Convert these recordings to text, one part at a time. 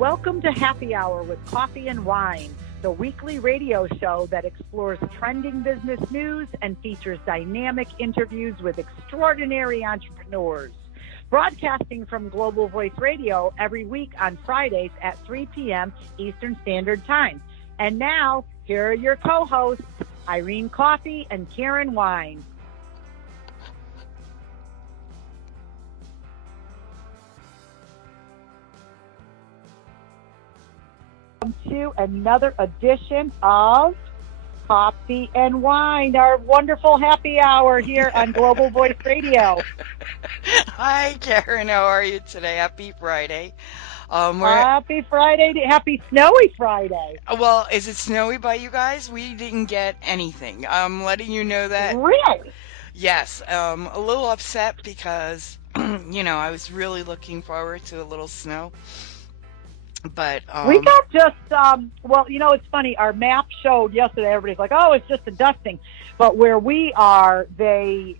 Welcome to Happy Hour with Coffee and Wine, the weekly radio show that explores trending business news and features dynamic interviews with extraordinary entrepreneurs. Broadcasting from Global Voice Radio every week on Fridays at 3 p.m. Eastern Standard Time. And now, here are your co-hosts, Irene Coffee and Karen Wine. To another edition of Coffee and Wine, our wonderful happy hour here on Global Voice Radio. Hi, Karen. How are you today? Happy Friday. Happy Friday. Happy snowy Friday. Well, is it snowy by you guys? We didn't get anything. I'm letting you know that. Really? Yes. A little upset because, I was really looking forward to a little snow. But we got just it's funny, our map showed yesterday, everybody's like, oh, it's just a dusting, but where we are, they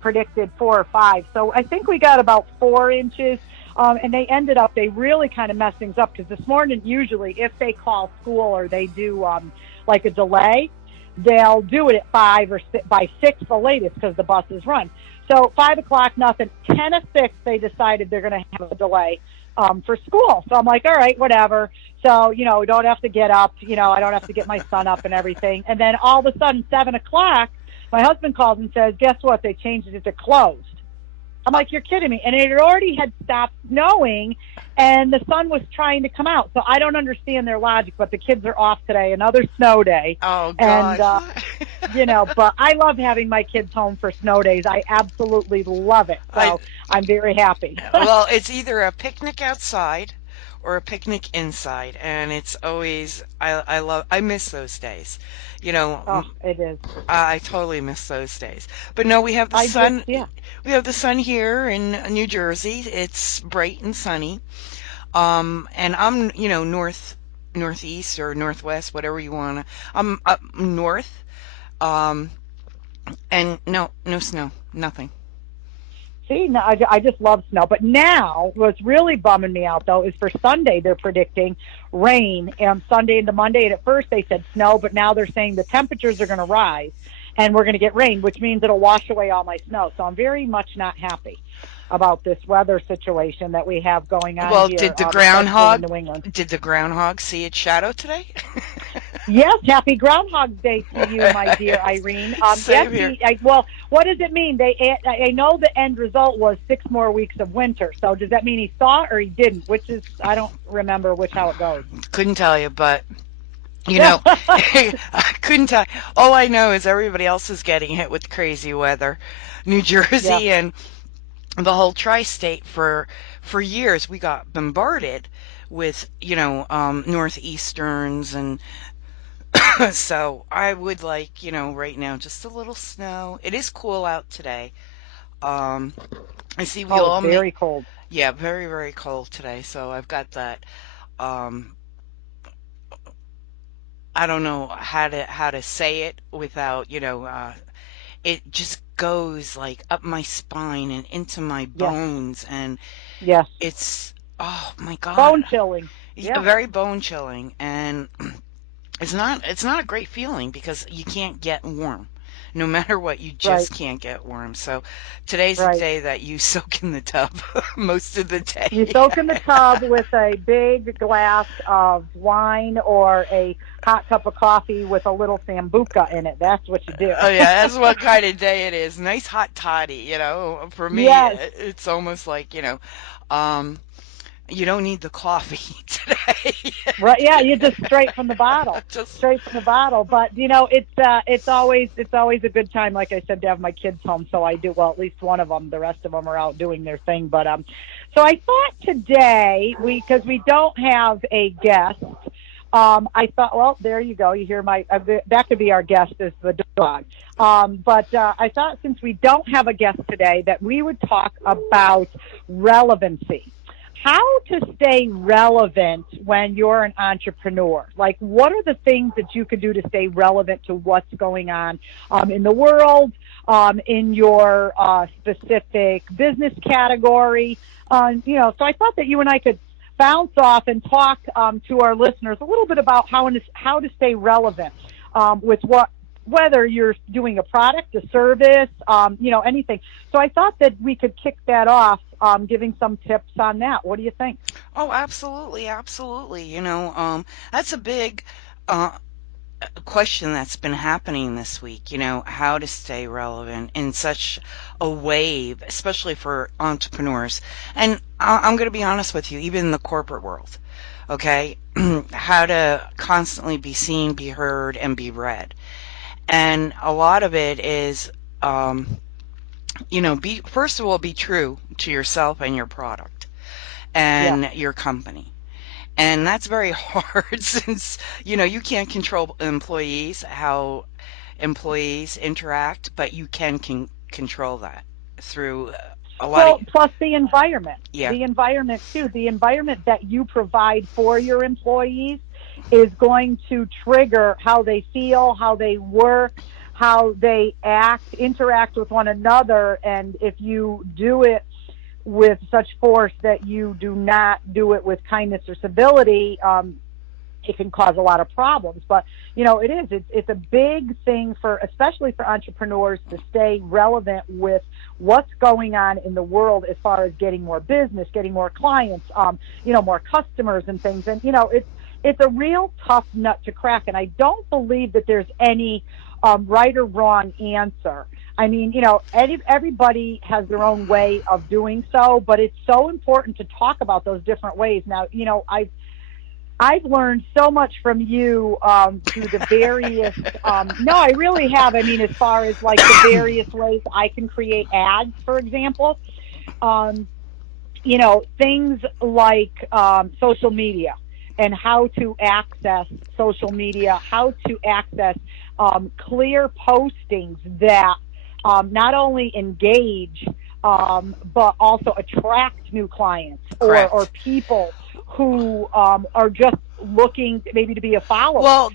predicted 4 or 5, so I think we got about 4 inches, and they really kind of messed things up, because this morning, usually if they call school or they do like a delay, they'll do it at 5 or 6, by 6 the latest, because the buses run. So 5 o'clock, nothing. 10 to 6, they decided they're going to have a delay for school. So I'm like, all right, whatever. So, we don't have to get up, I don't have to get my son up and everything. And then all of a sudden, 7 o'clock, my husband calls and says, guess what? They changed it to closed. I'm like, you're kidding me. And it already had stopped snowing, and the sun was trying to come out. So I don't understand their logic, but the kids are off today, another snow day. Oh, God. And, but I love having my kids home for snow days. I absolutely love it. So I'm very happy. Well, it's either a picnic outside or a picnic inside, and it's always, I miss those days. Oh, it is. I totally miss those days. But no, we have the sun. We have the sun here in New Jersey. It's bright and sunny. And I'm, northeast or northwest, whatever you want to. I'm up north. And no snow, nothing. See, no, I just love snow. But now, what's really bumming me out, though, is for Sunday, they're predicting rain Sunday into Monday. And at first they said snow, but now they're saying the temperatures are going to rise and we're going to get rain, which means it'll wash away all my snow. So I'm very much not happy about this weather situation that we have going on. Well, here, did the groundhog see its shadow today? Yes, happy Groundhog Day to you, my dear Irene. Same here. What does it mean? I know the end result was 6 more weeks of winter. So does that mean he saw it or he didn't? I don't remember how it goes. Couldn't tell you, but I couldn't tell. All I know is everybody else is getting hit with crazy weather. New Jersey and the whole tri-state for years, we got bombarded with, northeasterns, and so I would like, right now, just a little snow. It is cool out today. I see very cold. Yeah, very, very cold today. So I've got that. I don't know how to say it without, it just goes like up my spine and into my bones, and it's, oh my God, bone chilling. Yeah, very bone chilling, and it's not a great feeling because you can't get warm. No matter what, you just can't get warm. So today's the day that you soak in the tub most of the day. You soak in the tub with a big glass of wine or a hot cup of coffee with a little sambuca in it. That's what you do. Oh, yeah, that's what kind of day it is. Nice hot toddy, For me, it's almost like, you don't need the coffee today. Right? Yeah, you just straight from the bottle. Straight from the bottle. But it's always a good time, like I said, to have my kids home. So I do. Well, at least one of them. The rest of them are out doing their thing. But so I thought today, because we don't have a guest, I thought, well, there you go. You hear that could be our guest, is the dog. But I thought, since we don't have a guest today, that we would talk about relevancy. How to stay relevant when you're an entrepreneur. Like, what are the things that you could do to stay relevant to what's going on in the world, in your specific business category? So I thought that you and I could bounce off and talk to our listeners a little bit about how to stay relevant with whether you're doing a product, a service, anything. So I thought that we could kick that off, giving some tips on that. What do you think? Oh, absolutely, absolutely. That's a big uh, question that's been happening this week, how to stay relevant in such a wave, especially for entrepreneurs. And I'm going to be honest with you, even in the corporate world, okay? How to constantly be seen, be heard, and be read. And a lot of it is, first of all, be true to yourself and your product Yeah. and your company. And that's very hard since, you can't control employees, how employees interact, but you can control that through a lot of, Well, plus the environment. yeah, The environment, too. The environment that you provide for your employees is going to trigger how they feel, how they work, how they interact with one another. And if you do it with such force that you do not do it with kindness or civility, it can cause a lot of problems. But it's a big thing especially for entrepreneurs, to stay relevant with what's going on in the world as far as getting more business, getting more clients, more customers and things. And it's a real tough nut to crack. And I don't believe that there's any right or wrong answer. I mean, everybody has their own way of doing so, but it's so important to talk about those different ways. Now, I've learned so much from you through the various. No, I really have. I mean, as far as like the various ways I can create ads, for example, things like social media and how to access social media, how to access clear postings that not only engage, but also attract new clients or people who are just looking maybe to be a follower.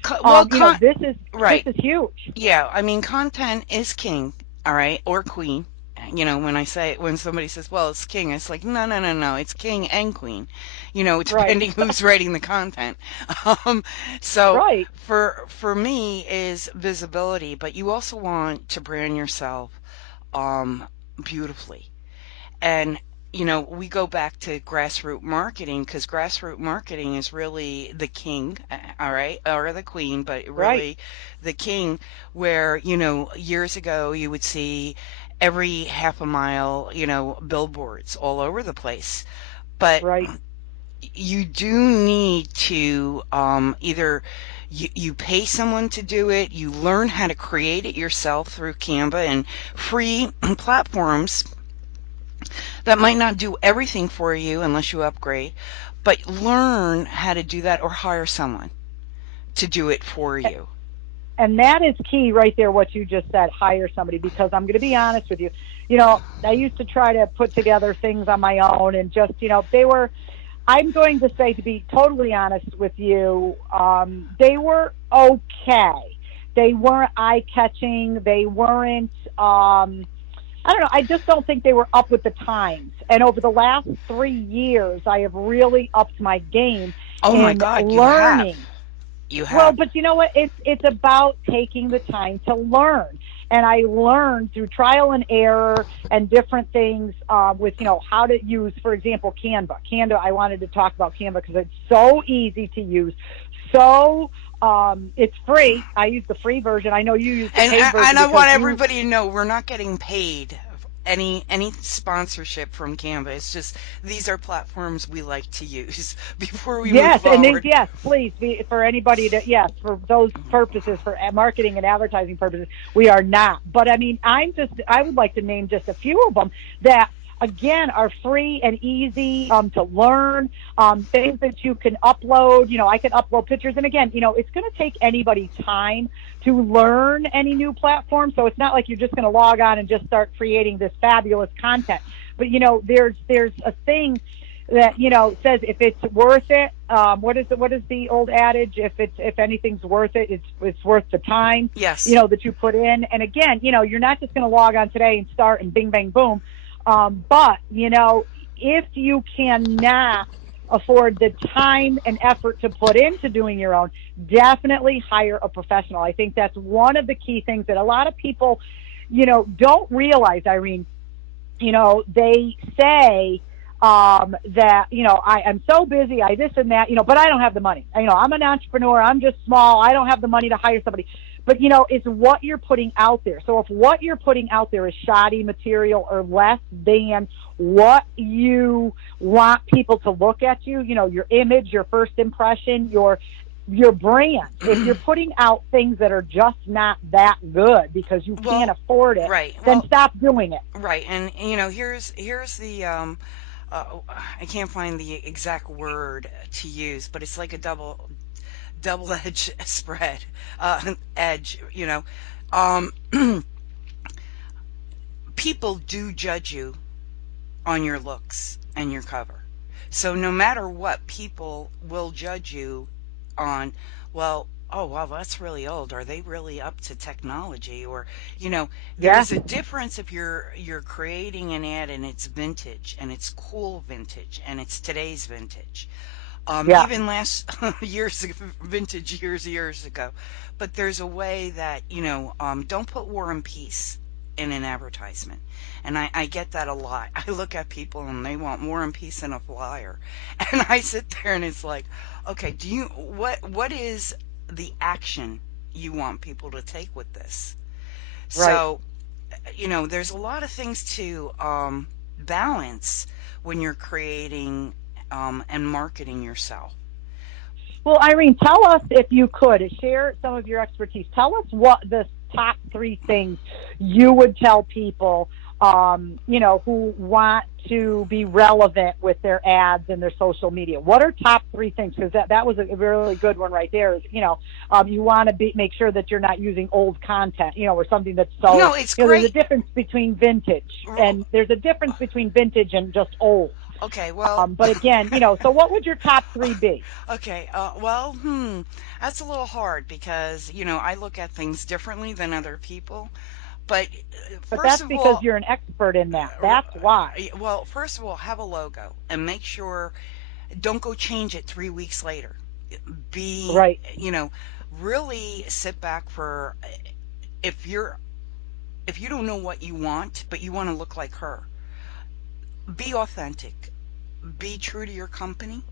This is huge. Yeah, I mean, content is king, all right, or queen. When somebody says, well, it's king, it's like, no, it's king and queen, depending who's writing the content. So right. for me is visibility, but you also want to brand yourself beautifully. And we go back to grassroots marketing, because grassroots marketing is really the king, all right, or the queen, but really the king, where, years ago you would see every half a mile, billboards all over the place. But you do need to either you pay someone to do it, you learn how to create it yourself through Canva and free platforms that might not do everything for you unless you upgrade, but learn how to do that or hire someone to do it for you. And that is key right there, what you just said, hire somebody, because I'm going to be honest with you. I used to try to put together things on my own, and just, I'm going to say, to be totally honest with you, they were okay. They weren't eye-catching. They weren't, I don't know. I just don't think they were up with the times. And over the last 3 years, I have really upped my game my God, learning. You have. Well, but you know what? It's about taking the time to learn. And I learned through trial and error and different things with, how to use, for example, Canva. I wanted to talk about Canva because it's so easy to use. So it's free. I use the free version. I know you use the paid version. And I want everybody to know we're not getting paid any sponsorship from Canva. It's just these are platforms we like to use before we move forward. Yes, please, for anybody for those purposes, for marketing and advertising purposes, we are not. But I mean, I would like to name just a few of them that, again, are free and easy to learn, things that you can upload. I can upload pictures. And again, it's going to take anybody time to learn any new platform. So it's not like you're just going to log on and just start creating this fabulous content. But, there's a thing that, says if it's worth it, what is the old adage? If anything's worth it, it's worth the time, yes, that you put in. And again, you're not just going to log on today and start and bing, bang, boom. But, if you cannot afford the time and effort to put into doing your own, definitely hire a professional. I think that's one of the key things that a lot of people, don't realize, Irene. They say that, I'm so busy, I this and that, but I don't have the money. I'm an entrepreneur. I'm just small. I don't have the money to hire somebody. But, it's what you're putting out there. So if what you're putting out there is shoddy material or less than what you want people to look at you, your image, your first impression, your brand. If you're putting out things that are just not that good because you can't afford it, right. then stop doing it. Right. And here's the I can't find the exact word to use, but it's like a double edge spread edge. Um, people do judge you on your looks and your cover. So no matter what, people will judge you on, well, oh, wow, that's really old. Are they really up to technology? Or, Yeah, there's a difference if you're creating an ad and it's vintage and it's cool vintage and it's today's vintage. yeah, Even last vintage years ago. But there's a way that, don't put War and Peace in an advertisement. And I get that a lot. I look at people and they want War and Peace in a flyer. And I sit there and it's like, okay, what is the action you want people to take with this? right. So, there's a lot of things to balance when you're creating and marketing yourself. Well, Irene, tell us, if you could, share some of your expertise. Tell us what the top three things you would tell people, who want to be relevant with their ads and their social media. What are top three things? Because that was a really good one right there. Is you want to make sure that you're not using old content, or something that's so. No, it's There's a great. difference between vintage, and there's a difference between vintage and just old. Okay, well, But again, so what would your top three be? okay, well, that's a little hard because, I look at things differently than other people. But But first that's of because all, you're an expert in that. That's why. well, first of all, have a logo and make sure, don't go change it 3 weeks later. Be, Right, really sit back for, if you're, if you don't know what you want, but you want to look like her, be authentic. Be true to your company.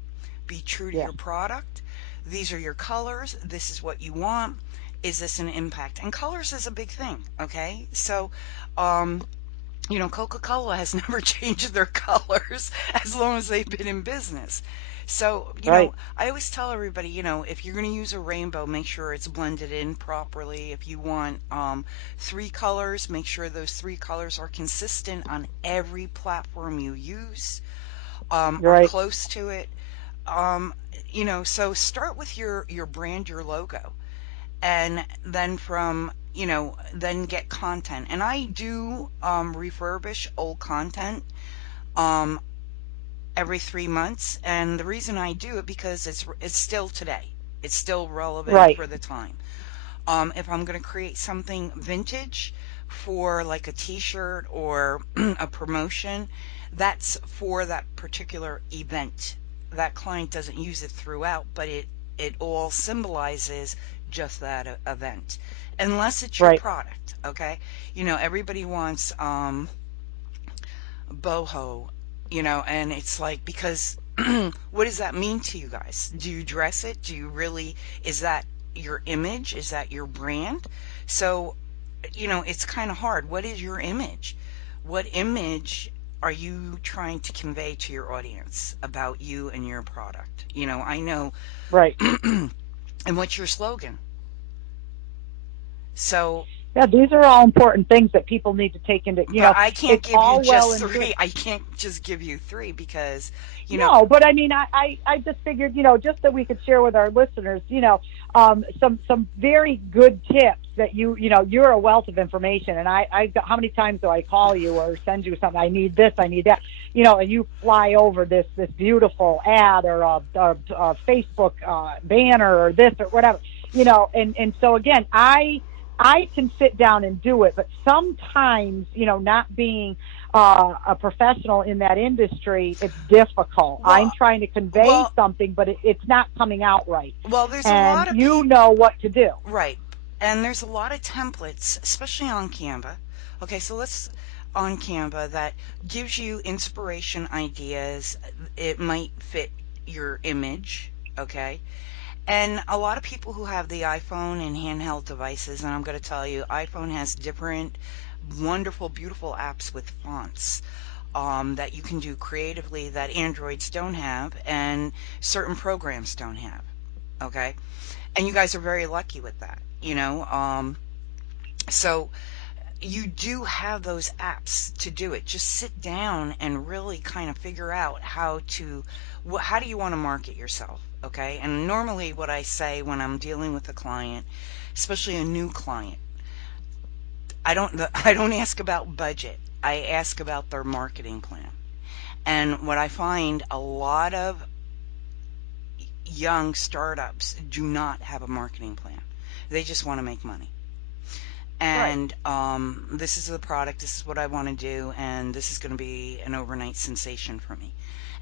Be true to yeah, your product. These are your colors. This is what you want. Is this an impact? And colors is a big thing. Okay. So, um, Coca-Cola has never changed their colors as long as they've been in business. So, right, I always tell everybody, if you're going to use a rainbow, make sure it's blended in properly. If you want three colors, make sure those three colors are consistent on every platform you use, or right, close to it. Um, so start with your brand, your logo, and then then get content. And I do refurbish old content um, every 3 months, and the reason I do it because it's still today. It's still relevant right, for the time. If I'm going to create something vintage for like a t-shirt or a promotion, that's for that particular event. That client doesn't use it throughout, but it all symbolizes just that event. Unless it's your right. product, okay? Everybody wants boho, and it's like, because what does that mean to you guys? Do you dress it? Do you really, is that your image? Is that your brand? So, it's kind of hard. What is your image? What image are you trying to convey to your audience about you and your product? I know, Right. and what's your slogan? So, Yeah, these are all important things that people need to take into, but I can't it's give you all well just and good. three. I can't just give you three because, you know, No, but I mean, I just figured, just that we could share with our listeners, some very good tips that you're a wealth of information. And how many times do I call you or send you something? I need this, I need that, and you fly over this beautiful ad or a Facebook banner or this or whatever, and so again, I can sit down and do it, but sometimes, not being a professional in that industry, it's difficult. I'm Well, trying to convey well, something, but it's not coming out right. there's a And lot of you people, know what to do. right? And there's a lot of templates, especially on Canva. Okay, so let's on Canva that gives you inspiration ideas. It might fit your image. Okay. And a lot of people who have the iPhone and handheld devices, and I'm going to tell you, iPhone has different wonderful, beautiful apps with fonts that you can do creatively that Androids don't have and certain programs don't have. Okay. And you guys are very lucky with that, you know. So you do have those apps to do it. Just sit down and really kind of figure out how do you want to market yourself, okay? And normally what I say when I'm dealing with a client, especially a new client, I don't ask about budget. I ask about their marketing plan. And what I find, a lot of young startups do not have a marketing plan. They just want to make money. Right. And this is the product, this is what I want to do, and this is going to be an overnight sensation for me.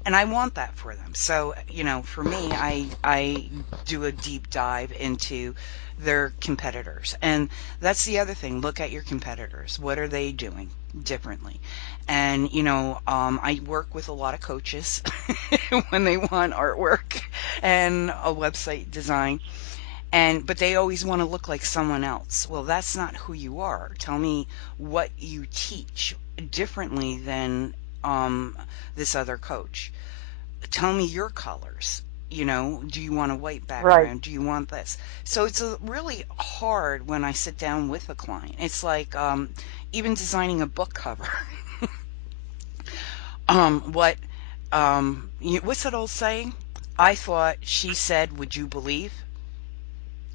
And I want that for them. So, for me, I do a deep dive into their competitors. And that's the other thing. Look at your competitors. What are they doing differently? And, I work with a lot of coaches when they want artwork and a website design. But they always want to look like someone else. Well, that's not who you are. Tell me what you teach differently than this other coach. Tell me your colors. Do you want a white Right. background? Do you want this? So it's really hard when I sit down with a client. It's like even designing a book cover. What what's that old saying? I thought, she said, would you believe?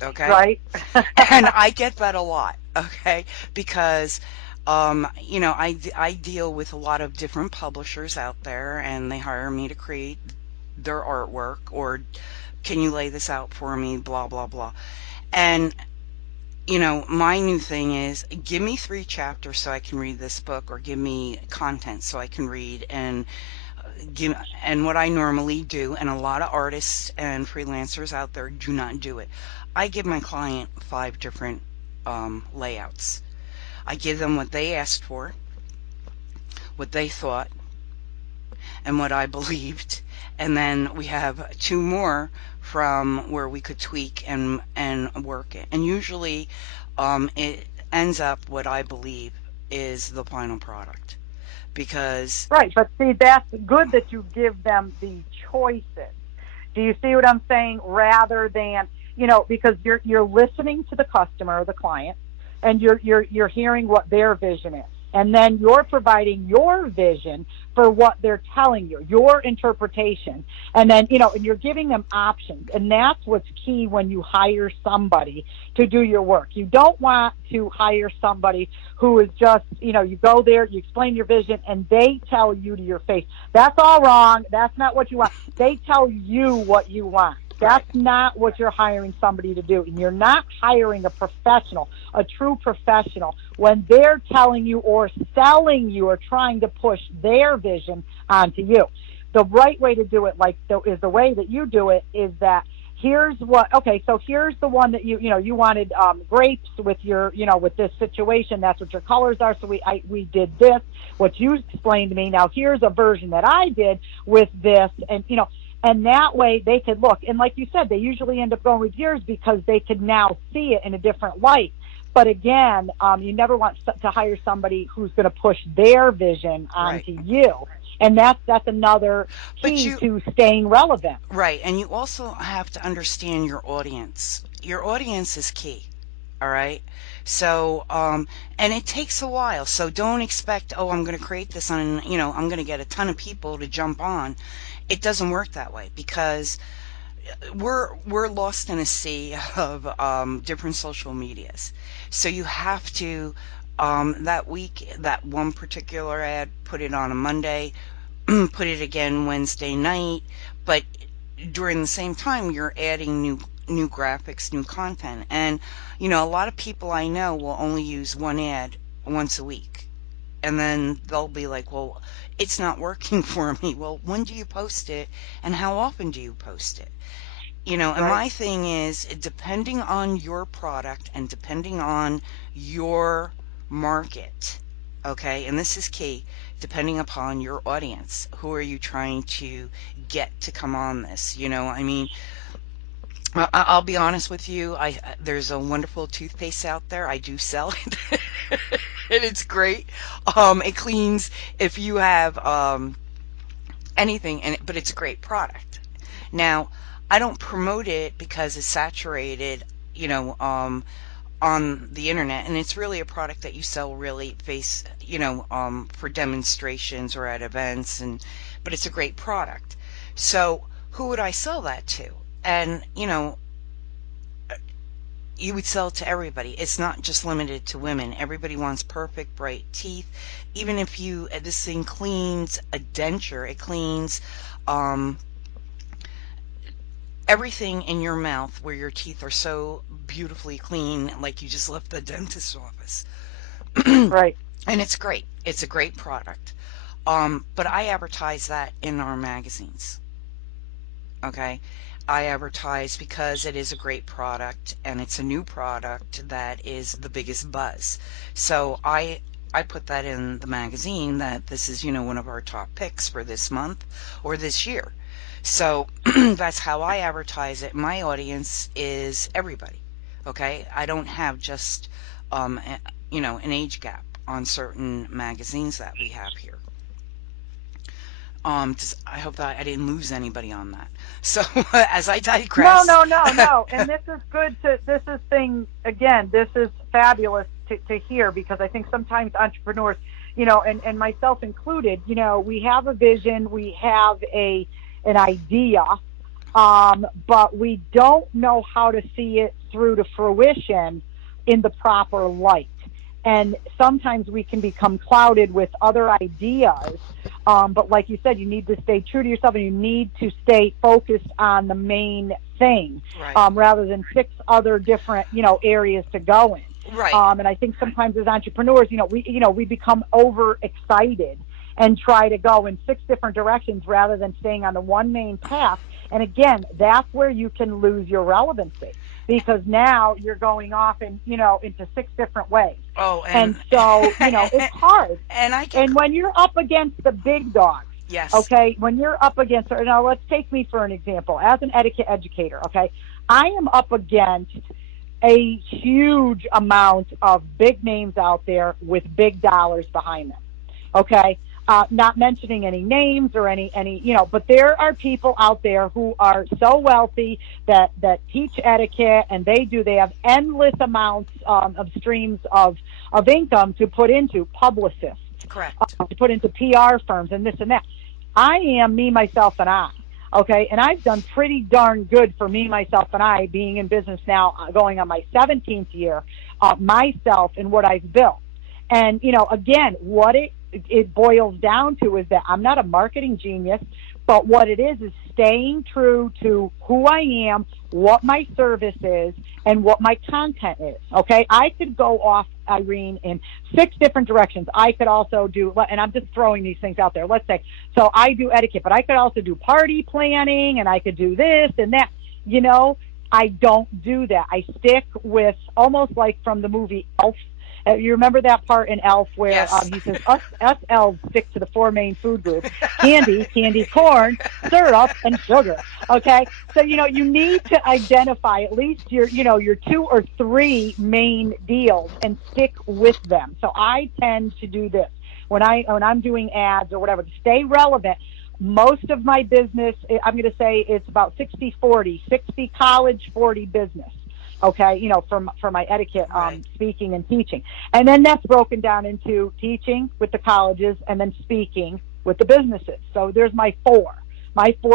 Okay. Right. And I get that a lot, okay? Because, I deal with a lot of different publishers out there, and they hire me to create their artwork, or can you lay this out for me, blah, blah, blah. And, my new thing is give me 3 chapters so I can read this book, or give me content so I can read, and what I normally do, and a lot of artists and freelancers out there do not do it. I give my client 5 different layouts. I give them what they asked for, what they thought, and what I believed, and then we have 2 more from where we could tweak and work it. And usually, it ends up what I believe is the final product, because Right. But see, that's good that you give them the choices. Do you see what I'm saying? Rather than, because you're listening to the customer or the client, and you're hearing what their vision is. And then you're providing your vision for what they're telling you, your interpretation. And then, and you're giving them options. And that's what's key when you hire somebody to do your work. You don't want to hire somebody who is just, you go there, you explain your vision, and they tell you to your face, that's all wrong. That's not what you want. They tell you what you want. right. That's not what you're hiring somebody to do. And you're not hiring a professional, a true professional, when they're telling you or selling you or trying to push their vision onto you. The right way to do it, is the way that you do it, is that here's so here's the one that you wanted grapes with your, with this situation. That's what your colors are. So we did this, what you explained to me. Now here's a version that I did with this, and that way they could look. And like you said, they usually end up going with yours because they could now see it in a different light. But again, you never want to hire somebody who's going to push their vision onto Right. you. And that's another But key to staying relevant. right. And you also have to understand your audience. Your audience is key. All right. So, and it takes a while. So don't expect, oh, I'm going to create this I'm going to get a ton of people to jump on. It doesn't work that way, because we're lost in a sea of different social medias. So you have to, that week, that one particular ad, put it on a Monday, put it again Wednesday night, but during the same time you're adding new graphics, new content. And, you know, a lot of people I know will only use one ad once a week. And then they'll be like, well, it's not working for me. Well, when do you post it and how often do you post it? You know, and Right. my thing is, depending on your product and depending on your market, okay, and this is key, depending upon your audience, who are you trying to get to come on this? You know, I mean, I'll be honest with you. There's a wonderful toothpaste out there. I do sell it, and it's great. It cleans if you have anything in it, but it's a great product. Now, I don't promote it because it's saturated, you know, on the internet, and it's really a product that you sell really for demonstrations or at events, but it's a great product. So, who would I sell that to? And, you know, you would sell it to everybody. It's not just limited to women. Everybody wants perfect, bright teeth. Even if this thing cleans a denture, it cleans, um, everything in your mouth where your teeth are so beautifully clean, like you just left the dentist's office. Right. And it's great. It's a great product. But I advertise that in our magazines. Okay. I advertise because it is a great product and it's a new product that is the biggest buzz. So I put that in the magazine that this is, you know, one of our top picks for this month or this year. So that's how I advertise it. My audience is everybody. Okay? I don't have just you know, an age gap on certain magazines that we have here. I hope that I didn't lose anybody on that. So as I No, digress, no, no, no. And this is good this is again, this is fabulous to hear, because I think sometimes entrepreneurs, you know, and myself included, you know, we have a vision, we have an idea, but we don't know how to see it through to fruition in the proper light. And sometimes we can become clouded with other ideas. But like you said, you need to stay true to yourself and you need to stay focused on the main thing, right, rather than six other different, you know, areas to go in. right, And I think sometimes as entrepreneurs, we become overexcited and try to go in six different directions rather than staying on the one main path. And again, that's where you can lose your relevancy, because now you're going off into six different ways. oh, And so, it's hard. and I get, And when you're up against the big dogs, yes, okay, when you're up against, now let's take me for an example. As an etiquette educator, okay, I am up against a huge amount of big names out there with big dollars behind them, okay? Not mentioning any names or any, but there are people out there who are so wealthy that teach etiquette, and they have endless amounts of streams of income to put into publicists, correct, to put into PR firms and this and that. I am me, myself, and I. Okay, and I've done pretty darn good for me, myself, and I, being in business now, going on my 17th year, myself and what I've built. And, again, what it boils down to is that I'm not a marketing genius, but what it is staying true to who I am, what my service is, and what my content is. Okay, I could go off, Irene, in six different directions. I could also do, and I'm just throwing these things out there. Let's say, so I do etiquette, but I could also do party planning, and I could do this and that. I don't do that. I stick with, almost like from the movie Elf. You remember that part in Elf where yes. he says, us elves stick to the four main food groups: candy corn, syrup, and sugar. Okay? So, you need to identify at least your two or three main deals and stick with them. So I tend to do this. When I'm doing ads or whatever, to stay relevant. Most of my business, I'm going to say it's about 60-40, 60 college, 40 business. Okay, for my etiquette, Right. speaking and teaching. And then that's broken down into teaching with the colleges and then speaking with the businesses. So there's my four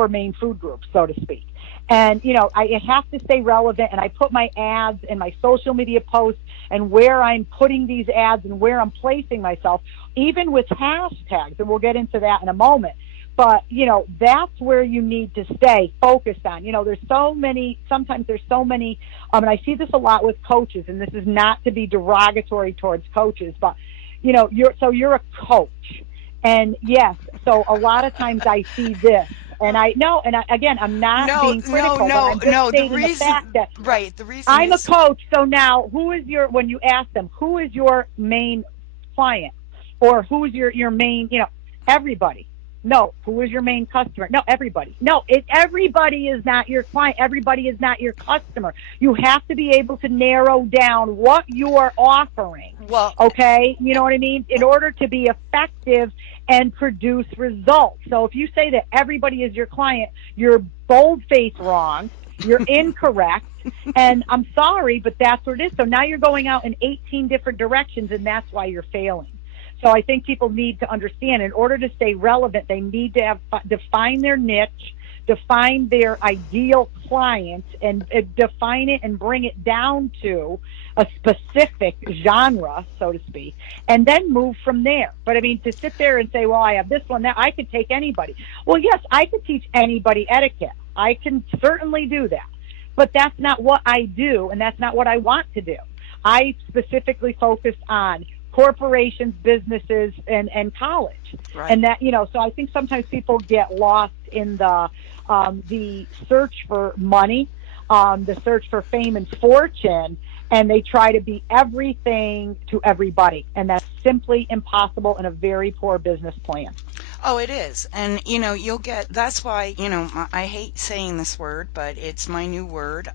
main food groups, so to speak. And, I have to stay relevant, and I put my ads and my social media posts and where I'm putting these ads and where I'm placing myself, even with hashtags, and we'll get into that in a moment. But, that's where you need to stay focused on. Sometimes there's so many, and I see this a lot with coaches, and this is not to be derogatory towards coaches, but, you're a coach. And yes, so a lot of times I see this, and again, I'm not being critical, but I'm just stating the fact that the reason I'm a coach. So now, when you ask them, who is your main client, or who's your main, everybody. No, who is your main customer? No, everybody. No, everybody is not your client. Everybody is not your customer. You have to be able to narrow down what you are offering. Well, okay, you know what I mean? In order to be effective and produce results. So if you say that everybody is your client, you're bold-faced wrong. You're incorrect. And I'm sorry, but that's what it is. So now you're going out in 18 different directions, and that's why you're failing. So I think people need to understand, in order to stay relevant, they need to define their niche, define their ideal client, and define it and bring it down to a specific genre, so to speak, and then move from there. But I mean, to sit there and say, well, I have this one, that, I could take anybody. Well, yes, I could teach anybody etiquette. I can certainly do that. But that's not what I do, and that's not what I want to do. I specifically focus on corporations, businesses, and college. Right. And that, so I think sometimes people get lost in the search for money, the search for fame and fortune, and they try to be everything to everybody. And that's simply impossible and a very poor business plan. Oh, it is. And, that's why, I hate saying this word, but it's my new word.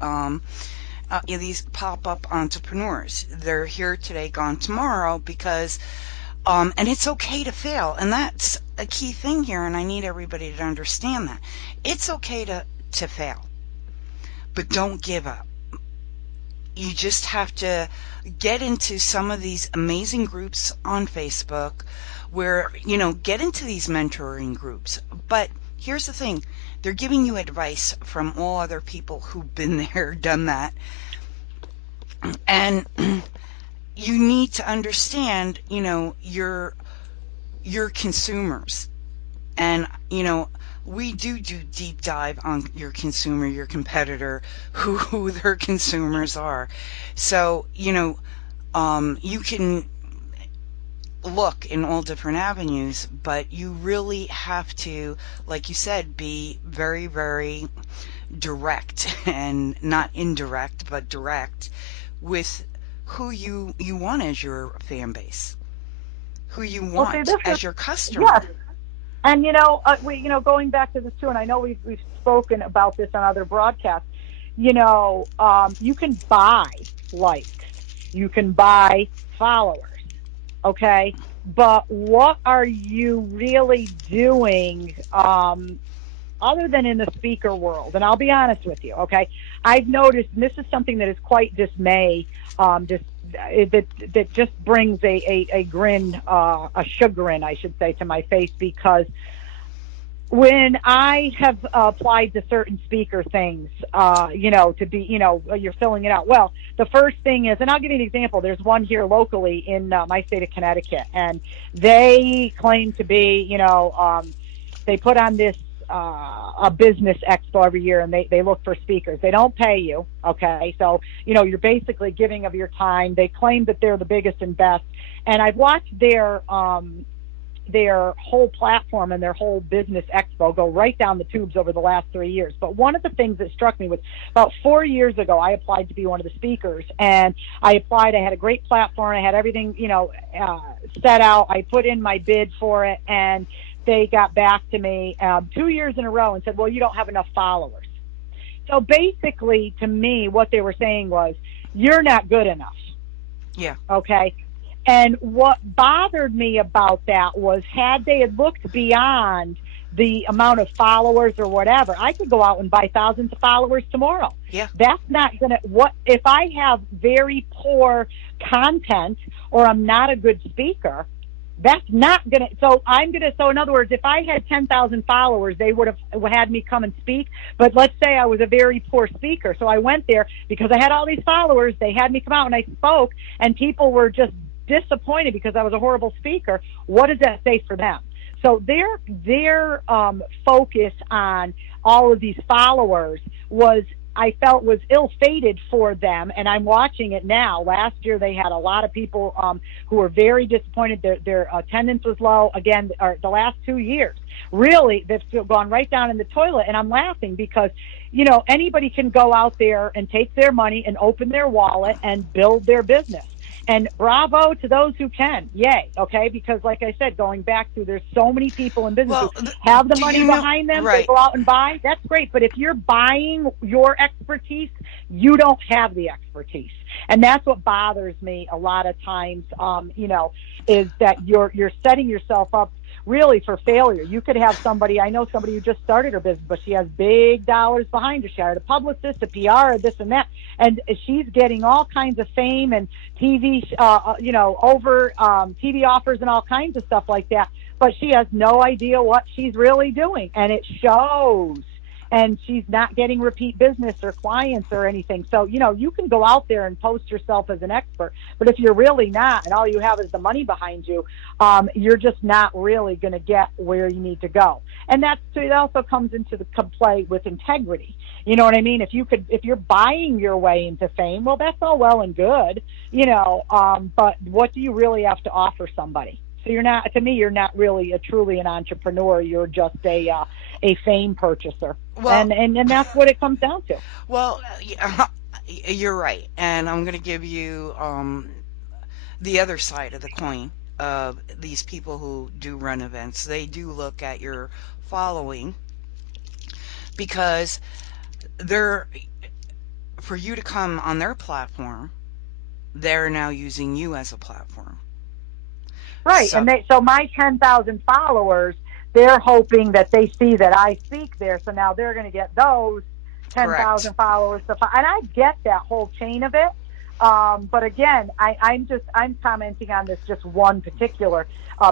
These pop-up entrepreneurs. They're here today, gone tomorrow, because, and it's okay to fail. And that's a key thing here, and I need everybody to understand that. It's okay to fail, but don't give up. You just have to get into some of these amazing groups on Facebook where, get into these mentoring groups. But here's the thing. They're giving you advice from all other people who've been there, done that. And you need to understand, your consumers. And, we do deep dive on your consumer, your competitor, who their consumers are. So, you can look in all different avenues, but you really have to, like you said, be very, very direct, and not indirect, but direct with who you want as your fan base, who you want as your customer. Yes. And, going back to this too, and I know we've spoken about this on other broadcasts, you can buy likes, you can buy followers. Okay, but what are you really doing other than in the speaker world? And I'll be honest with you, okay? I've noticed, and this is something that is quite dismay, that just brings a grin, a chagrin, I should say, to my face, because when I have applied to certain speaker things, to be, you're filling it out. Well, the first thing is, and I'll give you an example. There's one here locally in my state of Connecticut, and they claim to be, they put on this a business expo every year, and they look for speakers. They don't pay you, okay? So, you're basically giving of your time. They claim that they're the biggest and best, and I've watched their whole platform and their whole business expo go right down the tubes over the last 3 years. But one of the things that struck me was, about 4 years ago, I applied to be one of the speakers, and I applied. I had a great platform. I had everything, set out. I put in my bid for it, and they got back to me 2 years in a row and said, well, you don't have enough followers. So basically, to me, what they were saying was, you're not good enough. Yeah. Okay. And what bothered me about that was, had they had looked beyond the amount of followers or whatever, I could go out and buy thousands of followers tomorrow. Yeah. That's not going to, if I have very poor content, or I'm not a good speaker, that's not going to, so in other words, if I had 10,000 followers, they would have had me come and speak. But let's say I was a very poor speaker. So I went there because I had all these followers. They had me come out and I spoke, and people were just disappointed because I was a horrible speaker. What does that say for them? So their focus on all of these followers was, I felt, was ill-fated for them, and I'm watching it now. Last year they had a lot of people who were very disappointed. Their attendance was low. Again, the last 2 years, really, they've gone right down in the toilet, and I'm laughing because, anybody can go out there and take their money and open their wallet and build their business. And bravo to those who can. Yay. Okay. Because like I said, going back to, there's so many people in business who have the money behind them. Right. They go out and buy. That's great. But if you're buying your expertise, you don't have the expertise. And that's what bothers me a lot of times, is that you're setting yourself up really for failure. You could have somebody, I know somebody who just started her business, but she has big dollars behind her. She hired a publicist, a PR, this and that, and she's getting all kinds of fame and TV, TV offers and all kinds of stuff like that. But she has no idea what she's really doing, and it shows. And she's not getting repeat business or clients or anything. So, you can go out there and post yourself as an expert, but if you're really not, and all you have is the money behind you, you're just not really going to get where you need to go. And it also comes into the play with integrity. You know what I mean? If you're buying your way into fame, well, that's all well and good, but what do you really have to offer somebody? So you're not really truly an entrepreneur. You're just a fame purchaser. Well, and that's what it comes down to. Well, you're right. And I'm going to give you the other side of the coin of these people who do run events. They do look at your following, because for you to come on their platform, they're now using you as a platform. Right, so my 10,000 followers, they're hoping that they see that I speak there, so now they're going to get those 10,000 followers. And I get that whole chain of it, but again, I'm commenting on this just one particular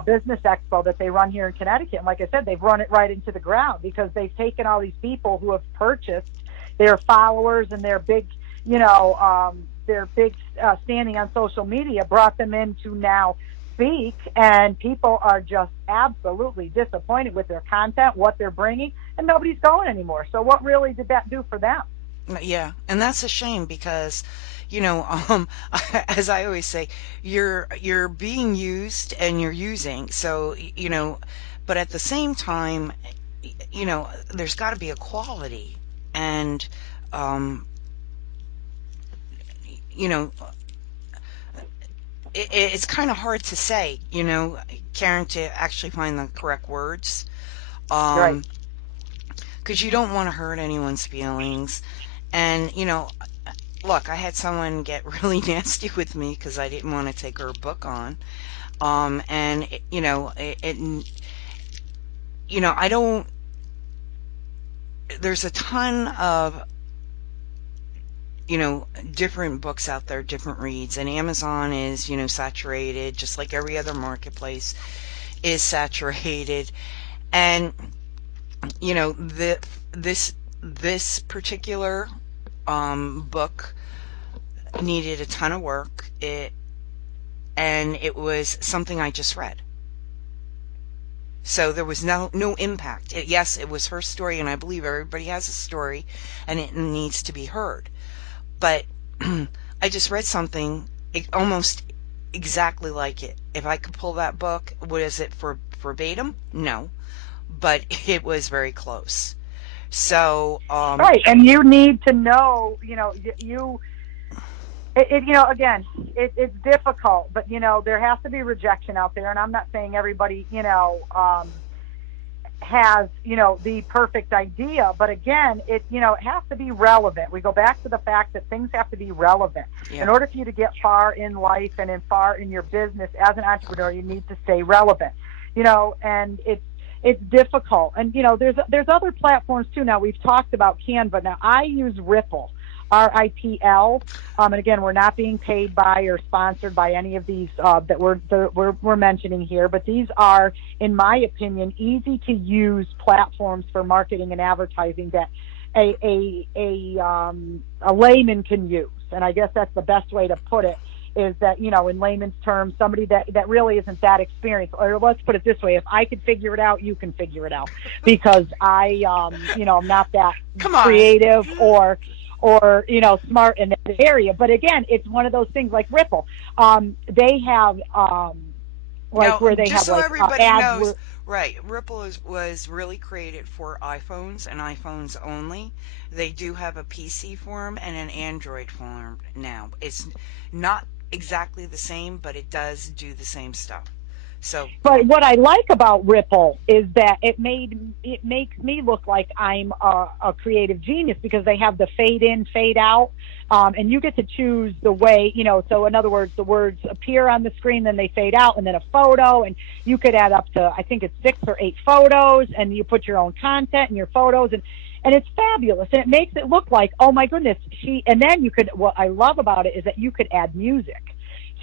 business expo that they run here in Connecticut. And like I said, they've run it right into the ground, because they've taken all these people who have purchased their followers and their big, standing on social media, brought them into now speak, and people are just absolutely disappointed with their content, what they're bringing, and nobody's going anymore. So what really did that do for them? Yeah, and that's a shame, because as I always say, you're being used and you're using. So but at the same time, there's got to be a quality, and it's kind of hard to say, Karen, to actually find the correct words. Right. Because you don't want to hurt anyone's feelings. And, look, I had someone get really nasty with me because I didn't want to take her book on. And, I don't, there's a ton of different books out there, different reads, and Amazon is, saturated, just like every other marketplace is saturated. And, this particular book needed a ton of work. And it was something I just read. So there was no impact. Yes, it was her story, and I believe everybody has a story, and it needs to be heard. But I just read something almost exactly like it. If I could pull that book, was it for verbatim? No, but it was very close. So right, and you need to know, again, it's difficult, but there has to be rejection out there, and I'm not saying everybody, has the perfect idea, but again, it has to be relevant. We go back to the fact that things have to be relevant. In order for you to get far in life and far in your business as an entrepreneur, you need to stay relevant. And it's difficult. And there's other platforms too. Now, we've talked about Canva. Now, I use Ripple, RIPL, and again, we're not being paid by or sponsored by any of these that we're mentioning here, but these are, in my opinion, easy to use platforms for marketing and advertising that a layman can use, and I guess that's the best way to put it. is that, in layman's terms, somebody that really isn't that experienced. Or let's put it this way, if I could figure it out, you can figure it out, because I'm not that Come on. creative or smart in that area. But again, it's one of those things like Ripple. They have like Now, where they just have so like everybody ads knows, where, right, Ripple was really created for iPhones and iPhones only. They do have a PC form and an Android form now. It's not exactly the same, but it does do the same stuff. So, but what I like about Ripple is that it makes me look like I'm a creative genius, because they have the fade in, fade out, and you get to choose the way, So in other words, the words appear on the screen, then they fade out, and then a photo, and you could add up to, I think it's 6 or 8 photos, and you put your own content in your photos, and it's fabulous, and it makes it look like, oh my goodness, and then what I love about it is that you could add music.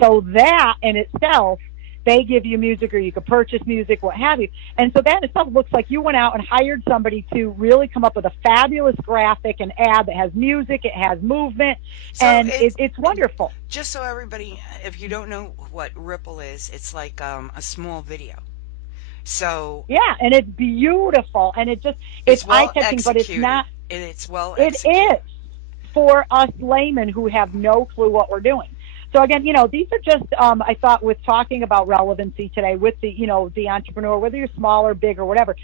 So that in itself, they give you music, or you could purchase music, what have you. And so that in itself looks like you went out and hired somebody to really come up with a fabulous graphic and ad that has music, it has movement, so and it's wonderful. Just so everybody, if you don't know what Ripple is, it's like a small video. So Yeah, and it's beautiful, and it's well eye-catching, but it's executed. not, It's well it executed. is for us laymen who have no clue what we're doing. So again, these are just, I thought, with talking about relevancy today with the entrepreneur, whether you're small or big or whatever,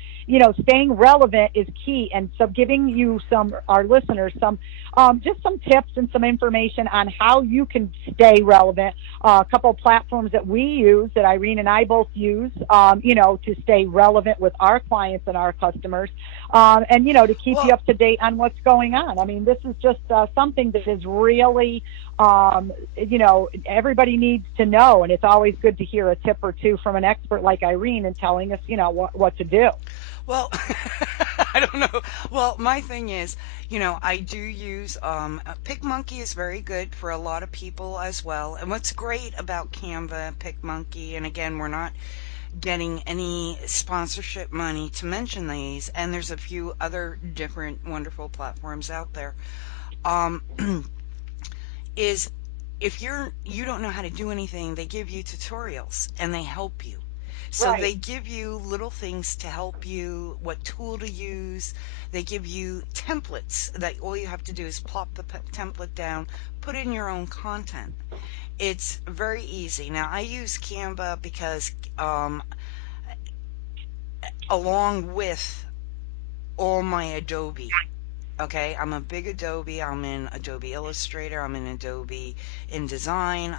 staying relevant is key. And so giving you our listeners, just some tips and some information on how you can stay relevant. A couple of platforms that we use, that Irene and I both use, to stay relevant with our clients and our customers, and, to keep you up to date on what's going on. I mean, this is just something that is really, everybody needs to know, and it's always good to hear a tip or two from an expert like Irene and telling us, what to do. Well, I don't know. Well, my thing is, I do use PicMonkey is very good for a lot of people as well. And what's great about Canva, PicMonkey, and again, we're not getting any sponsorship money to mention these, and there's a few other different wonderful platforms out there. Um, is if you don't know how to do anything, they give you tutorials and they help you. So Right. they give you little things to help you, what tool to use. They give you templates that all you have to do is plop the template down, put in your own content. It's very easy. Now, I use Canva because along with all my Adobe. Okay, I'm a big Adobe. I'm in Adobe Illustrator. I'm in Adobe InDesign.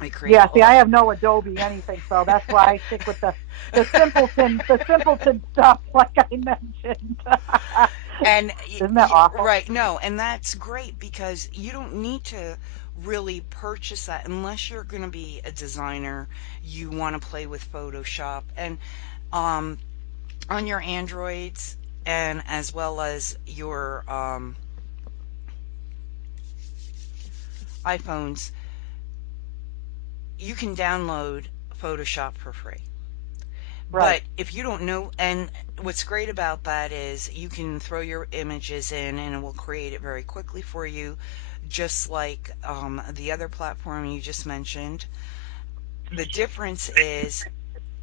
I create Yeah, see, all. I have no Adobe anything, so that's why I stick with the simpleton stuff, like I mentioned. And Isn't that awful? right, no, and that's great because you don't need to really purchase that unless you're going to be a designer. You want to play with Photoshop, and um, on your Androids and as well as your iPhones, you can download Photoshop for free. Right. But if you don't know, and what's great about that is you can throw your images in and it will create it very quickly for you, just like the other platform you just mentioned. The difference is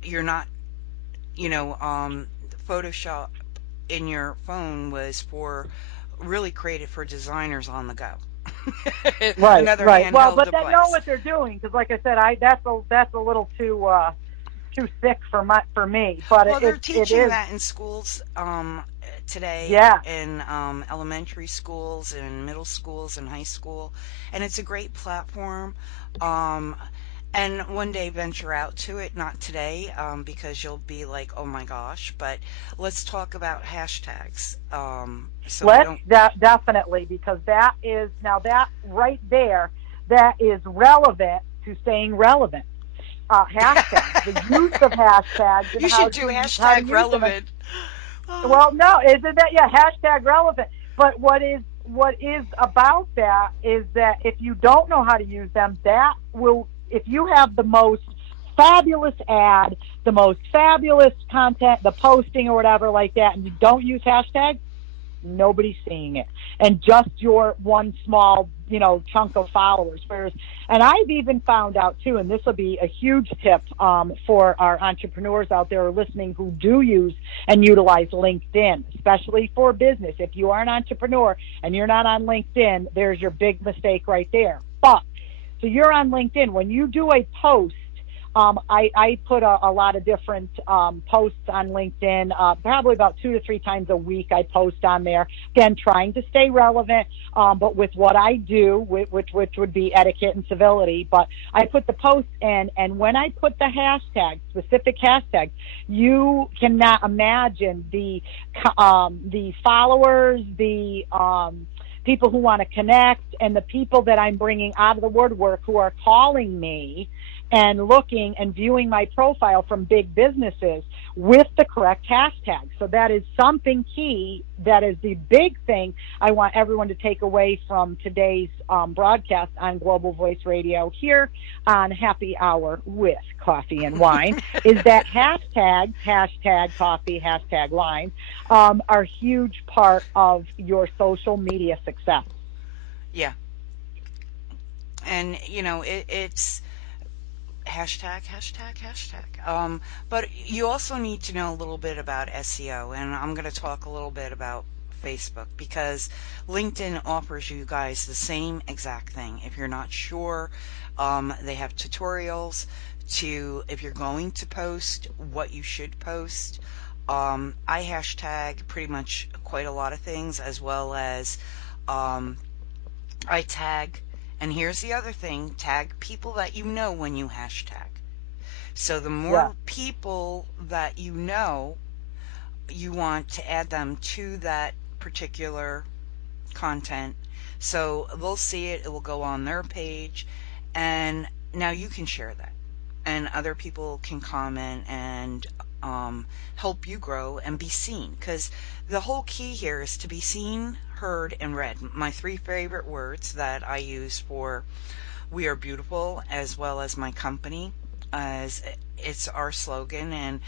you're not, Photoshop in your phone was really created for designers on the go. Right, Another right. Well, handheld but they know device. what they're doing, because, like I said, that's a little too thick for me. But Well, they're it teaching is. that in schools today, Yeah. in elementary schools and middle schools and high school, and it's a great platform. Um, and one day venture out to it, not today, because you'll be like, oh my gosh. But let's talk about hashtags, so we Let's don't. definitely, because that right there, that is relevant to staying relevant. Hashtags, the use of hashtags, and You should do how to hashtag use them. And, relevant. well, no, isn't that, yeah, hashtag relevant? But what is about that is that if you don't know how to use them, if you have the most fabulous ad, the most fabulous content, the posting or whatever like that, and you don't use hashtags, nobody's seeing it, and just your one small, chunk of followers. And I've even found out too, and this will be a huge tip for our entrepreneurs out there listening who do use and utilize LinkedIn, especially for business. If you are an entrepreneur and you're not on LinkedIn, there's your big mistake right there. But so you're on LinkedIn. When you do a post, I put a lot of different posts on LinkedIn, probably about 2 to 3 times a week I post on there. Again, trying to stay relevant, but with what I do, which would be etiquette and civility. But I put the posts in, and when I put the specific hashtags, you cannot imagine the followers, the people who want to connect, and the people that I'm bringing out of the woodwork who are calling me and looking and viewing my profile from big businesses with the correct hashtag. So that is something key. That is the big thing I want everyone to take away from today's broadcast on Global Voice Radio here on Happy Hour with Coffee and Wine is that hashtag coffee, hashtag wine are a huge part of your social media success. Yeah. And, it's hashtag. But you also need to know a little bit about SEO, and I'm going to talk a little bit about Facebook, because LinkedIn offers you guys the same exact thing. If you're not sure, they have tutorials if you're going to post, what you should post. I hashtag pretty much quite a lot of things, as well as I tag. And here's the other thing, tag people that you know when you hashtag. So the more people that you know, you want to add them to that particular content. So they'll see it, it will go on their page, and now you can share that. And other people can comment and help you grow and be seen. Because the whole key here is to be seen, heard, and read. My 3 favorite words that I use for We Are Beautiful, as well as my company, as it's our slogan. And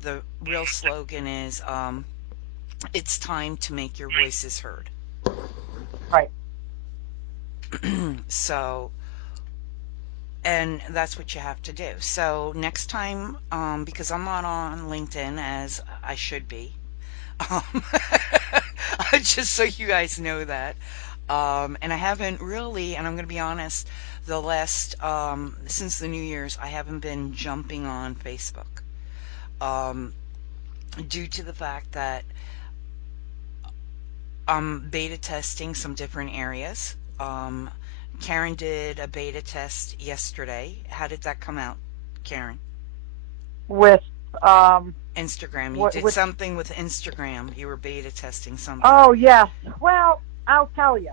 the real slogan is it's time to make your voices heard. Right. So, and that's what you have to do. So next time, because I'm not on LinkedIn as I should be, um, just so you guys know that. And I haven't really, and I'm going to be honest, the last, since the New Year's, I haven't been jumping on Facebook, due to the fact that I'm beta testing some different areas. Karen did a beta test yesterday. How did that come out, Karen? With Instagram. You did something with Instagram. You were beta testing something. Oh, yes. Well, I'll tell you.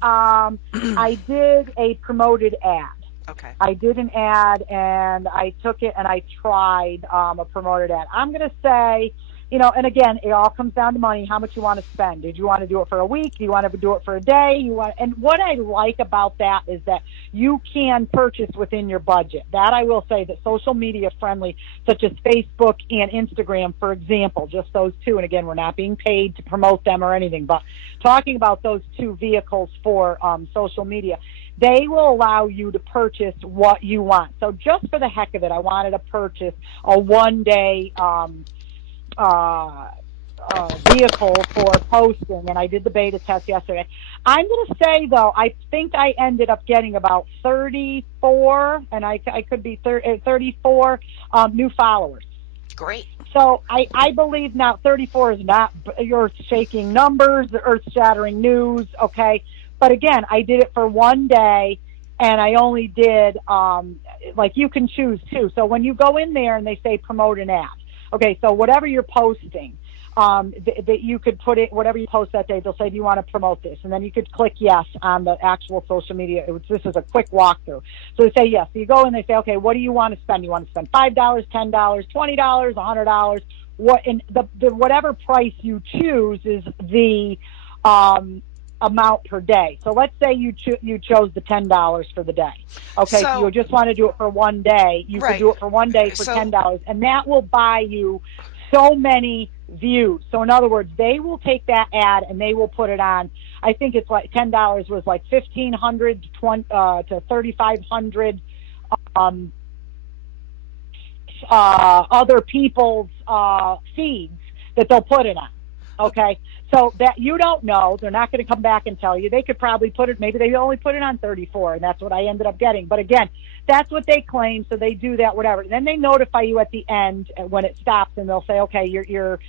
I did a promoted ad. Okay. I did an ad, and I took it and I tried a promoted ad. I'm going to say, and again, it all comes down to money, how much you want to spend. Did you want to do it for a week? Do you want to do it for a day? And what I like about that is that you can purchase within your budget. That I will say that social media friendly, such as Facebook and Instagram, for example, just those two. And again, we're not being paid to promote them or anything, but talking about those 2 vehicles for social media, they will allow you to purchase what you want. So just for the heck of it, I wanted to purchase a 1-day vehicle for posting, and I did the beta test yesterday. I'm going to say, though, I think I ended up getting about 34, and I could be 34 new followers. Great. So I believe now 34 is not earth-shaking numbers, earth-shattering news, okay? But again, I did it for 1 day, and I only did, you can choose too. So when you go in there and they say promote an ad, okay, so whatever you're posting, that you could put it, whatever you post that day, they'll say, do you want to promote this? And then you could click yes on the actual social media. This is a quick walkthrough. So they say yes. So you go and they say, okay, what do you want to spend? You want to spend $5, $10, $20, $100? Whatever price you choose is the amount per day. So let's say you chose the $10 for the day. Okay, so you just want to do it for 1 day. You could do it for 1 day for $10, and that will buy you so many views. So in other words, they will take that ad and they will put it on. I think it's like $10 was like 1,500 to 3,500 other people's feeds that they'll put it on. Okay, so that you don't know, they're not going to come back and tell you. They could probably put it, maybe they only put it on 34, and that's what I ended up getting. But again, that's what they claim, so they do that, whatever. And then they notify you at the end when it stops, and they'll say, okay, your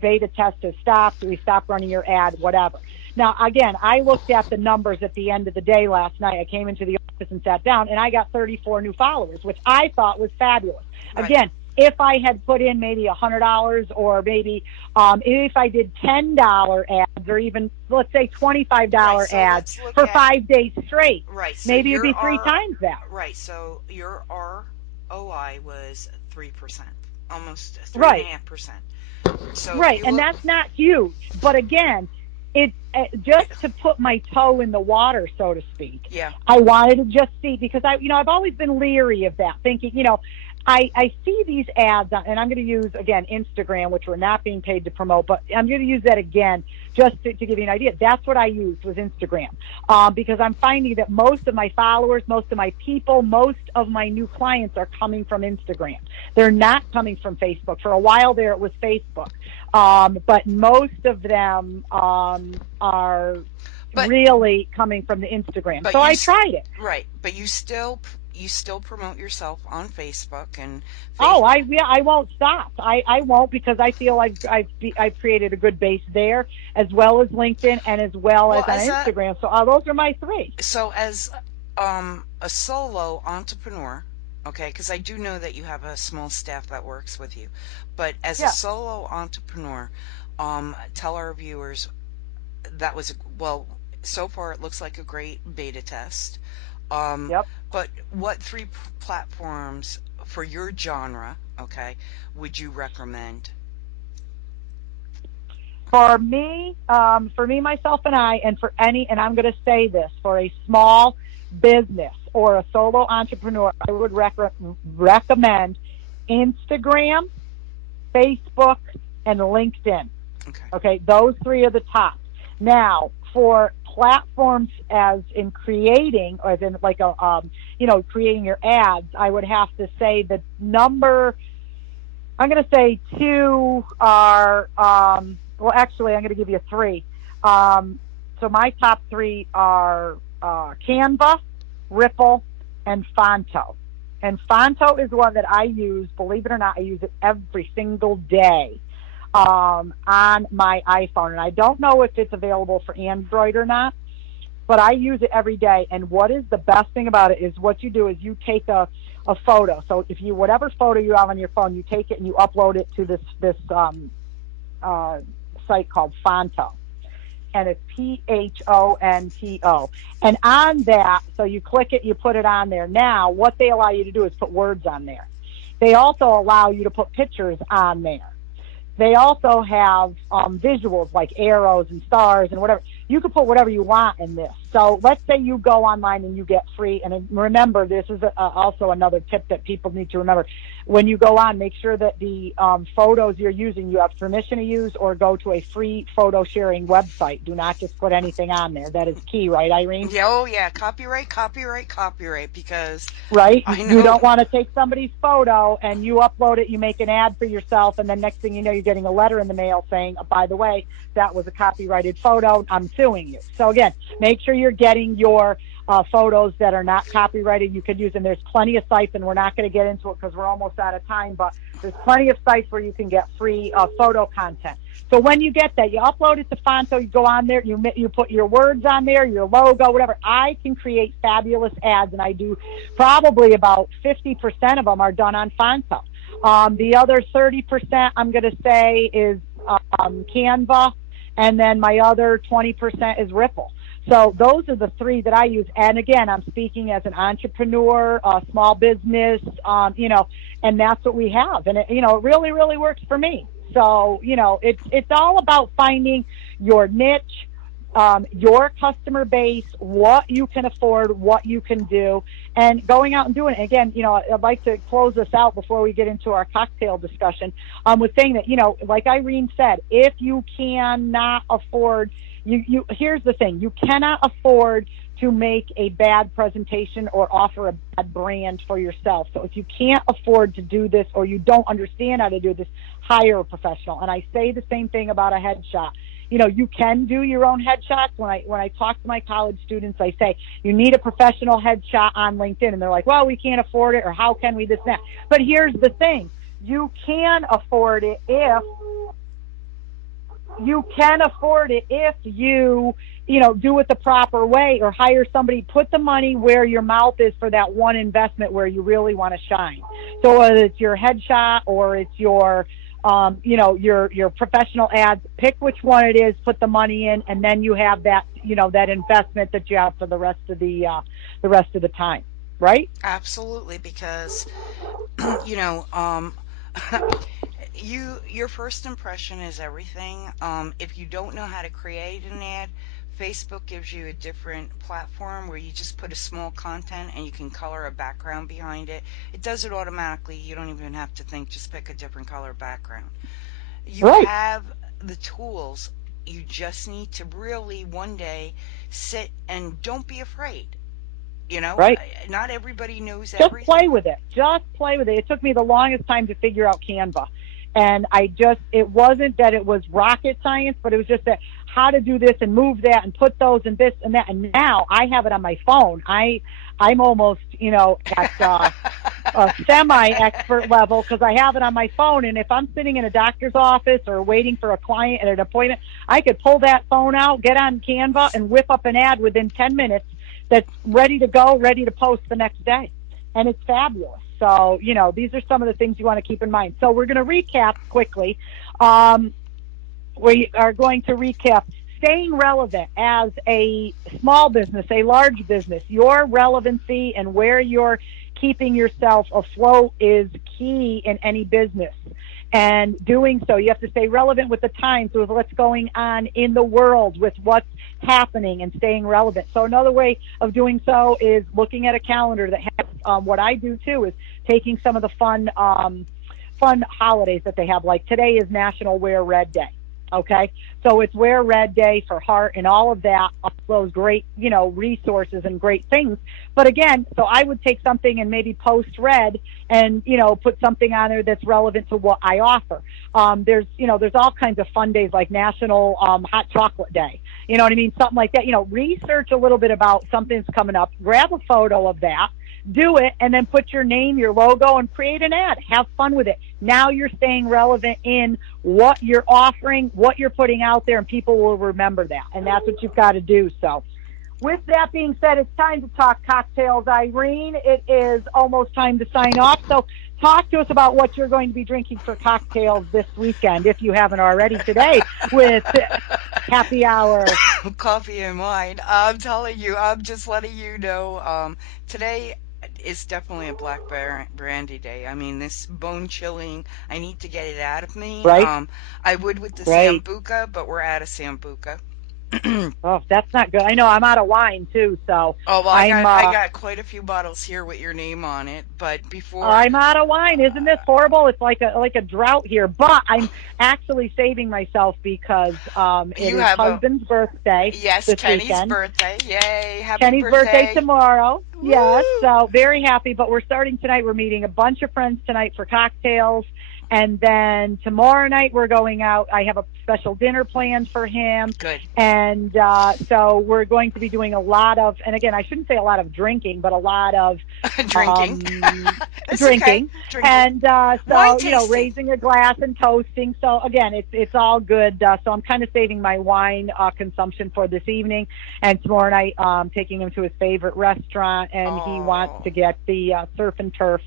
beta test has stopped. We stopped running your ad, whatever. Now, again, I looked at the numbers at the end of the day last night. I came into the office and sat down, and I got 34 new followers, which I thought was fabulous. Right. Again, if I had put in maybe $100 or maybe if I did $10 ads or even, let's say, $25 ads for 5 days straight, so maybe it'd be three times that. Right. So your ROI was 3%, almost 3.5%. Right. So and that's not huge. But again, it just to put my toe in the water, so to speak. Yeah. I wanted to just see, because I've always been leery of that, thinking, I see these ads, and I'm going to use, again, Instagram, which we're not being paid to promote, but I'm going to use that again just to give you an idea. That's what I used, was Instagram, because I'm finding that most of my followers, most of my people, most of my new clients are coming from Instagram. They're not coming from Facebook. For a while there, it was Facebook, but most of them are really coming from the Instagram. So I tried it. Right, but you still promote yourself on Facebook and I won't stop. I won't, because I feel like I've created a good base there, as well as LinkedIn and as well as on Instagram. So those are my three. So as a solo entrepreneur, okay, because I do know that you have a small staff that works with you, but as a solo entrepreneur, tell our viewers that was so far it looks like a great beta test. But what three platforms for your genre, okay, would you recommend? For me, myself, and and I'm going to say this, for a small business or a solo entrepreneur, I would recommend Instagram, Facebook, and LinkedIn. Okay, those three are the top. Now, for platforms as in creating, or as in like creating your ads, I would have to say the number, I'm going to say two are, actually I'm going to give you three. So my top three are Canva, Ripple, and Fonto. And Fonto is one that I use, believe it or not, I use it every single day on my iPhone. And I don't know if it's available for Android or not, but I use it every day. And what is the best thing about it is what you do is you take a photo. So if you, whatever photo you have on your phone, you take it and you upload it to this site called Fonto. And it's Phonto. And on that, so you click it, you put it on there. Now, what they allow you to do is put words on there. They also allow you to put pictures on there. They also have visuals like arrows and stars and whatever. You can put whatever you want in this. So let's say you go online and you get free. And remember, this is also another tip that people need to remember. When you go on, make sure that the photos you're using, you have permission to use, or go to a free photo sharing website. Do not just put anything on there. That is key, right, Irene? Yeah, oh yeah, copyright, because... Right? You don't want to take somebody's photo and you upload it, you make an ad for yourself, and then next thing you know, you're getting a letter in the mail saying, by the way, that was a copyrighted photo, I'm suing you. So again, make sure you're getting your photos that are not copyrighted. You could use them. There's plenty of sites, and we're not going to get into it because we're almost out of time, but there's plenty of sites where you can get free photo content. So when you get that, you upload it to Fonto, you go on there, you put your words on there, your logo, whatever. I can create fabulous ads, and I do probably about 50% of them are done on Fonto. The other 30% I'm going to say is Canva, and then my other 20% is Ripple. So those are the three that I use. And again, I'm speaking as an entrepreneur, small business, and that's what we have. And it really, really works for me. So, it's all about finding your niche, your customer base, what you can afford, what you can do, and going out and doing it. Again, I'd like to close this out before we get into our cocktail discussion, with saying that, like Irene said, if you cannot afford, here's the thing, you cannot afford to make a bad presentation or offer a bad brand for yourself. So if you can't afford to do this, or you don't understand how to do this, hire a professional. And I say the same thing about a headshot. You can do your own headshots. When I talk to my college students, I say, you need a professional headshot on LinkedIn. And they're like, well, we can't afford it, or how can we this and that. But here's the thing. You can afford it if you do it the proper way, or hire somebody, put the money where your mouth is for that one investment where you really want to shine. So whether it's your headshot or it's your your professional ads, pick which one it is, put the money in, and then you have that, that investment that you have for the rest of the time, right? Absolutely, because your first impression is everything. If you don't know how to create an ad, Facebook gives you a different platform where you just put a small content and you can color a background behind it. It does it automatically. You don't even have to think, just pick a different color background. You Right. have the tools. You just need to really one day sit and don't be afraid. Right. Not everybody knows Just everything. play with it. It took me the longest time to figure out Canva. And it wasn't that it was rocket science, but it was just that how to do this and move that and put those and this and that. And now I have it on my phone. I'm almost, at a semi-expert level, because I have it on my phone. And if I'm sitting in a doctor's office or waiting for a client at an appointment, I could pull that phone out, get on Canva, and whip up an ad within 10 minutes that's ready to go, ready to post the next day. And it's fabulous. So, these are some of the things you want to keep in mind. So we're going to recap quickly. We are going to recap staying relevant as a small business, a large business. Your relevancy and where you're keeping yourself afloat is key in any business. And doing so, you have to stay relevant with the times, with what's going on in the world, with what's happening, and staying relevant. So another way of doing so is looking at a calendar that has, what I do too is taking some of the fun holidays that they have. Like today is National Wear Red Day. Okay, so it's Wear Red Day for heart and all of that, all those great, resources and great things. But again, so I would take something and maybe post red and, put something on there that's relevant to what I offer. There's all kinds of fun days like National Hot Chocolate Day. You know what I mean? Something like that. Research a little bit about something's coming up, grab a photo of that, do it, and then put your name, your logo, and create an ad. Have fun with it. Now you're staying relevant in what you're offering, what you're putting out there, and people will remember that. And that's what you've got to do. So with that being said, it's time to talk cocktails, Irene. It is almost time to sign off. So talk to us about what you're going to be drinking for cocktails this weekend, if you haven't already today, with happy hour. Coffee and wine. I'm telling you, I'm just letting you know, today is definitely a brandy day. I mean, this bone chilling, I need to get it out of me. Right? I would with the Right. Sambuca, but we're out of Sambuca. Oh, that's not good. I know I'm out of wine too, so Oh well, I'm I got quite a few bottles here with your name on it, but before I'm out of wine. Isn't this horrible? It's like a drought here. But I'm actually saving myself because it you is have husband's birthday yes, this Kenny's weekend. birthday. Yay, happy Kenny's birthday tomorrow. Woo! Yes, so very happy. But we're starting tonight. We're meeting a bunch of friends tonight for cocktails. And then tomorrow night we're going out. I have a special dinner planned for him. Good. And so we're going to be doing a lot of, and again, I shouldn't say a lot of drinking, but a lot of drinking. Drinking. Okay. And so, Wine raising a glass and toasting. So again, it's all good. So I'm kind of saving my wine consumption for this evening. And tomorrow night, taking him to his favorite restaurant, and he wants to get the surf and turf.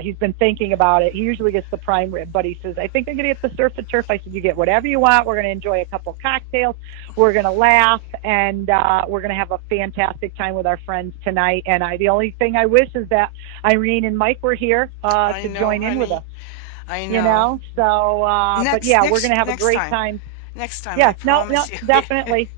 He's been thinking about it. He usually gets the prime rib, but he says, I think I'm going to get the surf and turf. I said, you get whatever you want. We're going to enjoy a couple cocktails. We're going to laugh, and we're going to have a fantastic time with our friends tonight. And the only thing I wish is that Irene and Mike were here to join in with us. I know. So, but yeah, we're going to have a great time. Next time, Yes, I promise you. definitely.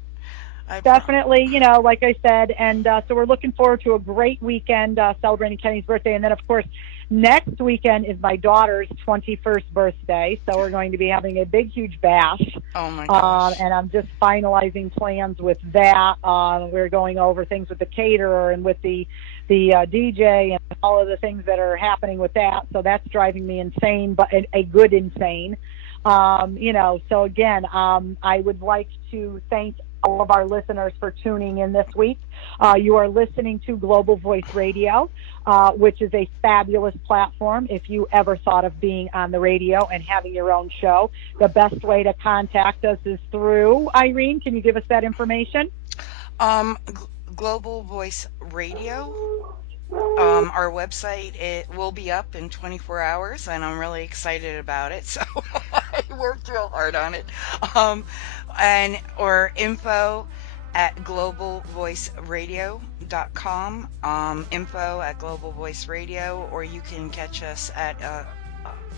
definitely, like I said, and so we're looking forward to a great weekend celebrating Kenny's birthday. And then, of course, next weekend is my daughter's 21st birthday, so we're going to be having a big, huge bash. Oh, my gosh. And I'm just finalizing plans with that. We're going over things with the caterer and with the DJ and all of the things that are happening with that. So that's driving me insane, but a good insane. So again, I would like to thank all of our listeners for tuning in this week. You are listening to Global Voice Radio, which is a fabulous platform. If you ever thought of being on the radio and having your own show, the best way to contact us is through, Irene, can you give us that information? Global Voice Radio. Our website, it will be up in 24 hours, and I'm really excited about it. So I worked real hard on it. Or info at globalvoiceradio.com, info at Global Voice Radio, or you can catch us at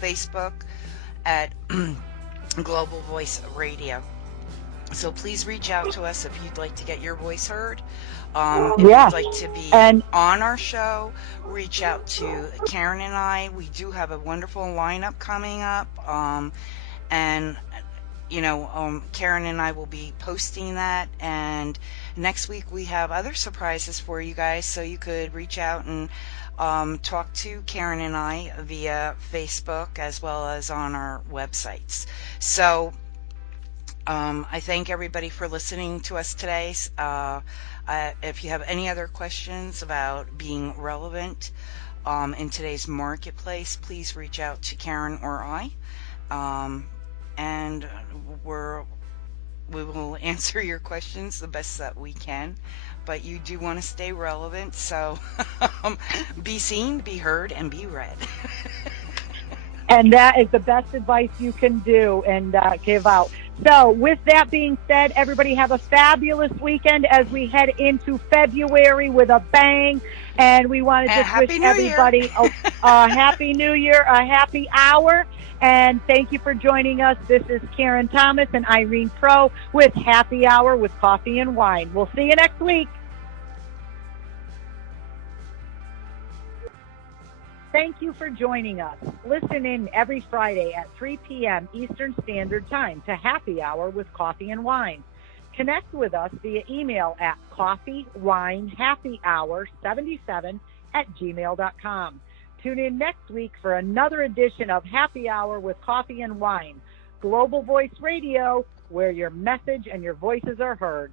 Facebook at Global Voice Radio. So please reach out to us if you'd like to get your voice heard. If you'd like to be on our show, reach out to Karen and I. We do have a wonderful lineup coming up. Karen and I will be posting that. And next week we have other surprises for you guys. So you could reach out and talk to Karen and I via Facebook as well as on our websites. So I thank everybody for listening to us today. If you have any other questions about being relevant in today's marketplace, please reach out to Karen or I, and we will answer your questions the best that we can. But you do want to stay relevant, so be seen, be heard, and be read. And that is the best advice you can do and give out. So with that being said, everybody have a fabulous weekend as we head into February with a bang. And we want to just wish everybody a Happy New Year, a happy hour. And thank you for joining us. This is Karen Thomas and Irene Pro with Happy Hour with Coffee and Wine. We'll see you next week. Thank you for joining us. Listen in every Friday at 3 p.m. Eastern Standard Time to Happy Hour with Coffee and Wine. Connect with us via email at coffeewinehappyhour77@gmail.com. Tune in next week for another edition of Happy Hour with Coffee and Wine. Global Voice Radio, where your message and your voices are heard.